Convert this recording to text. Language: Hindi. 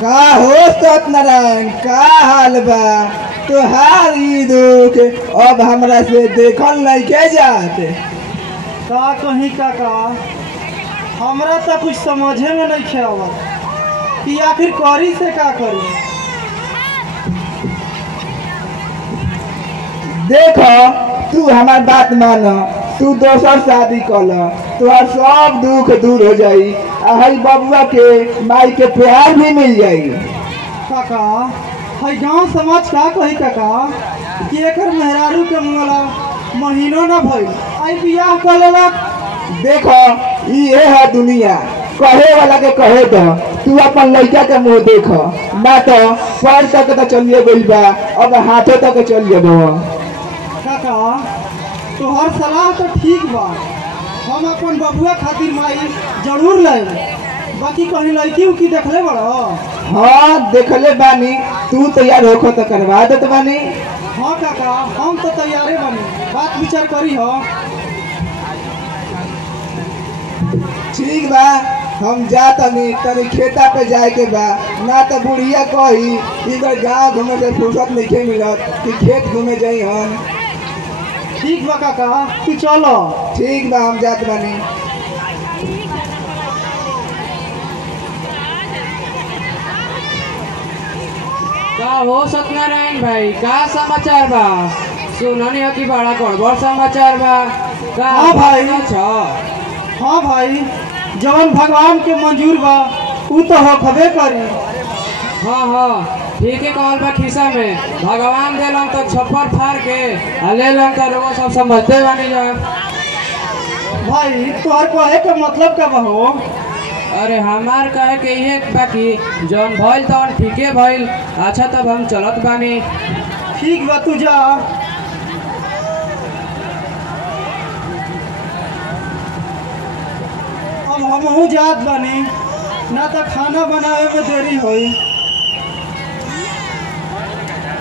का हो सत्यनारायण, का हाल बा तोहार? ई दुख अब हमरा से देखल नहीं के जात। का कहीं काका, हमरा तो कुछ समझे में नहीं आवत कि आखिर करी से का करी। देखो तू हमार बात मान, तू दोसर शादी कर, तोहर सब दुख दूर हो जाई। हई बबुआ के माई के प्यार भी मिल जाई। काका हई गांव समाज का कही काका कि एकर मेहरारू के मुंगला महीनों न भइल आई बियाह कर लेलक। देखो ये है दुनिया, कहे वाला के कहे दो। तू अपन लड़का के मुँह देख, ना तो पैर तक तो चलिए गई बा, अब हाथों तक चल जाबो। काका तोहर सलाह तो ठीक बा, हम अपन बबुआ खातिर माई जरूर लाए। बाकी कहीं लड़की उकी देखले बड़ा? हाँ देखले बानी, तू तैयार होखो तो करवा देत बानी। हाँ काका हम तो तैयारे बानी, बात विचार करी हो। ठीक बा, हम जा तनी खेता पे जाए के बा, ना तो बुढ़िया कही इधर गाँव घूमे से फुर्सत नहीं मिलत कि खेत घूमे जाई हम। ठीक बा काका तू चलो। ठीक बा, हम जात बानी। का हो सत्यनारायण भाई, का समाचार बा? सुननी हो कि बड़ा गड़बड़ समाचार बा। का हाँ भाई। अच्छा हाँ भाई, जवन भगवान के मंजूर बा उ तो होखबे करी। हाँ हाँ ठीक है, कहल बा खिस्सा में भगवान देलन तो छप्पर फाड़ के आ लेलन तो रोग सब समझते बानी जा। भाई तोहर कहे के मतलब का बा हो? अरे हमार कहे के ये बाकी जौन भइल तौन ठीके भइल। अच्छा तब हम चलत बानी। ठीक बा तू जा। अब हमहू जात बानी, ना तो खाना बनावे में देरी होई।